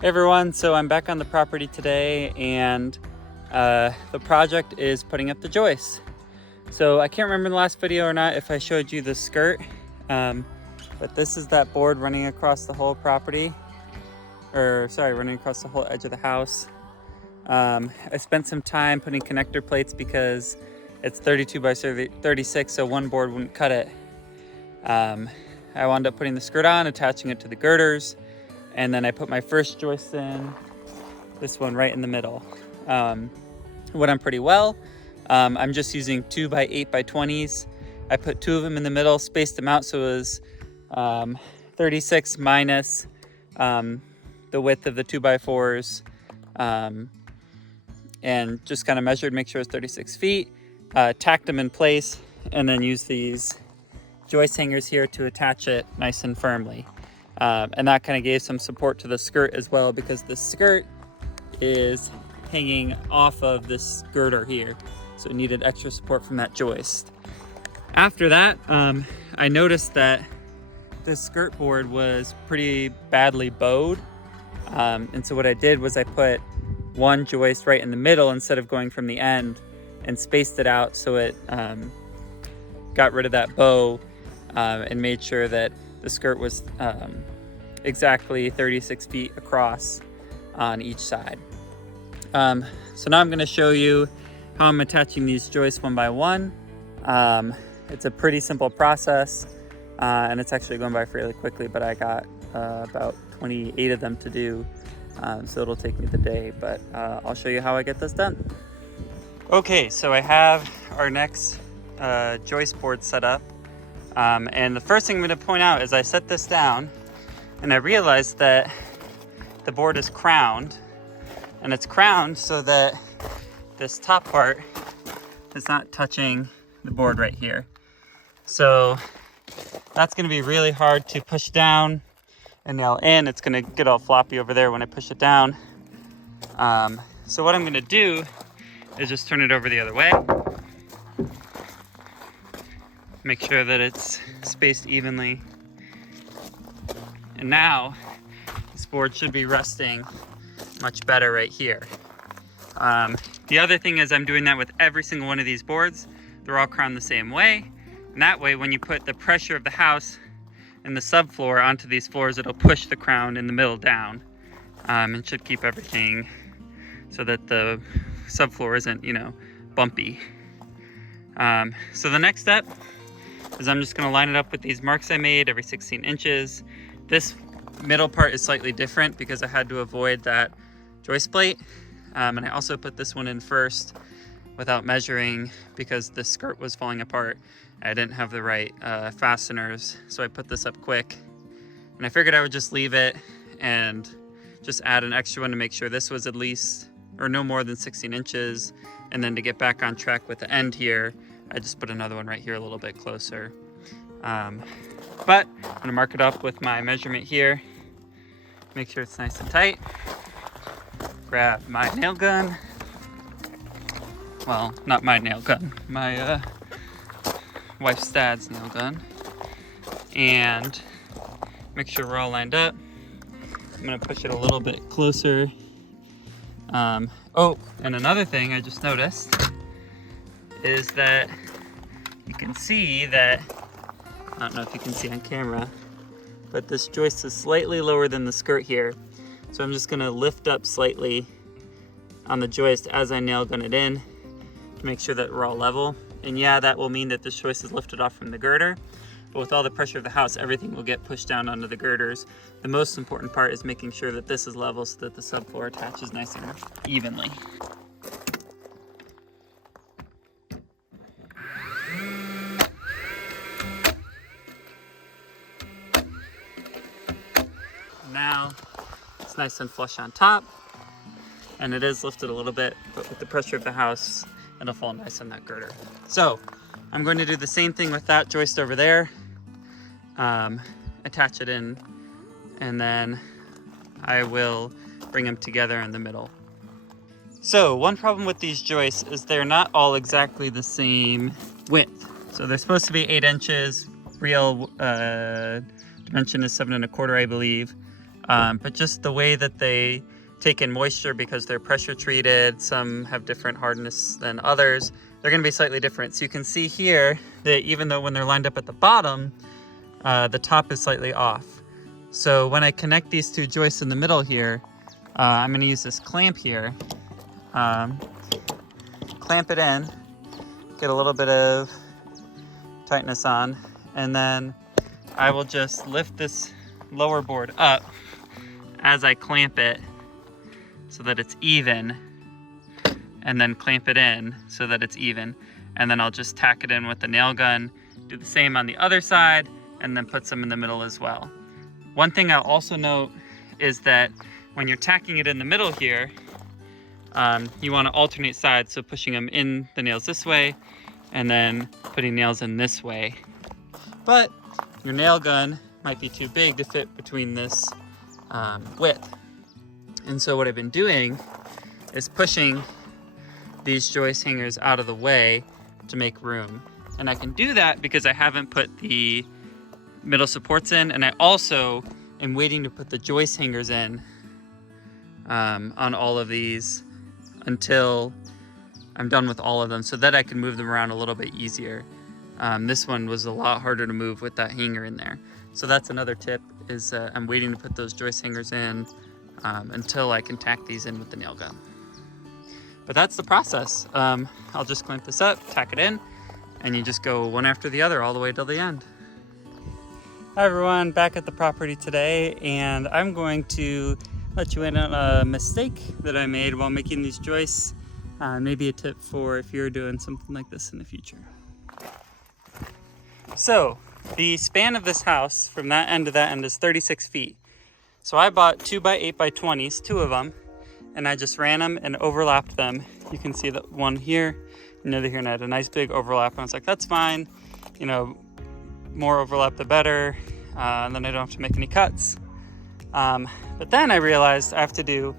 Hey everyone, so I'm back on the property today and the project is putting up the joists. So I can't remember in the last video or not if I showed you the skirt, but this is that board running across the whole property, running across the whole edge of the house. I spent some time putting connector plates because it's 32 by 36, so one board wouldn't cut it. I wound up putting the skirt on, attaching it to the girders, and then I put my first joist in, this one right in the middle. Went pretty well. I'm just using 2 by 8 by 20s. I put 2 of them in the middle, spaced them out so it was 36 minus the width of the 2 by 4s, and just kind of measured, make sure it's 36 feet, tacked them in place, and then use these joist hangers here to attach it nice and firmly. And that kind of gave some support to the skirt as well, because the skirt is hanging off of this girder here, so it needed extra support from that joist. After that, I noticed that this skirt board was pretty badly bowed, and so what I did was I put one joist right in the middle instead of going from the end, and spaced it out so it got rid of that bow, and made sure that the skirt was exactly 36 feet across on each side. So now I'm going to show you how I'm attaching these joists one by one. It's a pretty simple process, and it's actually going by fairly quickly, but I got about 28 of them to do, so it'll take me the day, but I'll show you how I get this done. Okay, so I have our next joist board set up. And the first thing I'm going to point out is I set this down and I realized that the board is crowned, and it's crowned so that this top part is not touching the board right here. So that's going to be really hard to push down and nail in. It's going to get all floppy over there when I push it down. So what I'm going to do is just turn it over the other way. Make sure that it's spaced evenly. And now this board should be resting much better right here. The other thing is I'm doing that with every single one of these boards. They're all crowned the same way. And that way, when you put the pressure of the house and the subfloor onto these floors, it'll push the crown in the middle down, and should keep everything so that the subfloor isn't, bumpy. So the next step is I'm just going to line it up with these marks I made every 16 inches. This middle part is slightly different because I had to avoid that joist plate. And I also put this one in first without measuring because the skirt was falling apart. I didn't have the right fasteners, so I put this up quick. And I figured I would just leave it and just add an extra one to make sure this was at least, or no more than 16 inches. And then to get back on track with the end here, I just put another one right here a little bit closer. But I'm gonna mark it up with my measurement here. Make sure it's nice and tight. Grab my nail gun. Well, not my nail gun, my wife's dad's nail gun. And make sure we're all lined up. I'm gonna push it a little bit closer. Oh, and another thing I just noticed is that you can see that, I don't know if you can see on camera, but this joist is slightly lower than the skirt here. So I'm just gonna lift up slightly on the joist as I nail gun it in to make sure that we're all level. And yeah, that will mean that this joist is lifted off from the girder, but with all the pressure of the house, everything will get pushed down onto the girders. The most important part is making sure that this is level so that the subfloor attaches nice and evenly. Now it's nice and flush on top, and it is lifted a little bit, but with the pressure of the house, it'll fall nice on that girder. So I'm going to do the same thing with that joist over there. Attach it in, and then I will bring them together in the middle. So one problem with these joists is they're not all exactly the same width. So they're supposed to be 8 inches. Real dimension is 7 1/4, I believe. but just the way that they take in moisture, because they're pressure treated, some have different hardness than others, they're going to be slightly different. So you can see here that even though when they're lined up at the bottom, the top is slightly off. So when I connect these two joists in the middle here, I'm going to use this clamp here, clamp it in, get a little bit of tightness on, and then I will just lift this lower board up as I clamp it so that it's even, and then clamp it in so that it's even, and then I'll just tack it in with the nail gun, do the same on the other side, and then put some in the middle as well. One thing I'll also note is that when you're tacking it in the middle here, you want to alternate sides, so pushing them in the nails this way and then putting nails in this way. But your nail gun might be too big to fit between this width. And so what I've been doing is pushing these joist hangers out of the way to make room. And I can do that because I haven't put the middle supports in, and I also am waiting to put the joist hangers in on all of these until I'm done with all of them, so that I can move them around a little bit easier. This one was a lot harder to move with that hanger in there. So that's another tip, is I'm waiting to put those joist hangers in until I can tack these in with the nail gun. But that's the process. I'll just clamp this up, tack it in, and you just go one after the other all the way till the end. Hi everyone, back at the property today, and I'm going to let you in on a mistake that I made while making these joists. Maybe a tip for if you're doing something like this in the future. So the span of this house from that end to that end is 36 feet. So I bought 2x8x20s, two of them, and I just ran them and overlapped them. You can see that one here, another here, and I had a nice big overlap. And I was like, that's fine, you know, more overlap the better, and then I don't have to make any cuts. But then I realized I have to do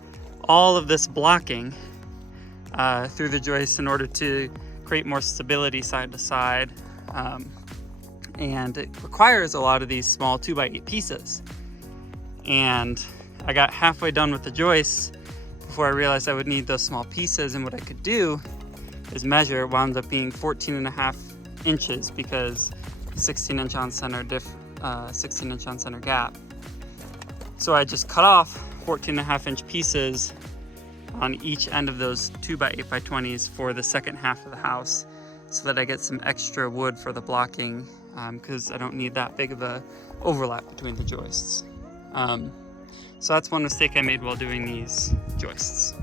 all of this blocking through the joists in order to create more stability side to side. And it requires a lot of these small 2x8 pieces. And I got halfway done with the joists before I realized I would need those small pieces, and what I could do is measure. It wound up being 14.5 inches because 16-inch on center 16-inch on center gap. So I just cut off 14.5-inch pieces on each end of those 2x8x20s for the second half of the house, so that I get some extra wood for the blocking, because I don't need that big of a overlap between the joists. So that's one mistake I made while doing these joists.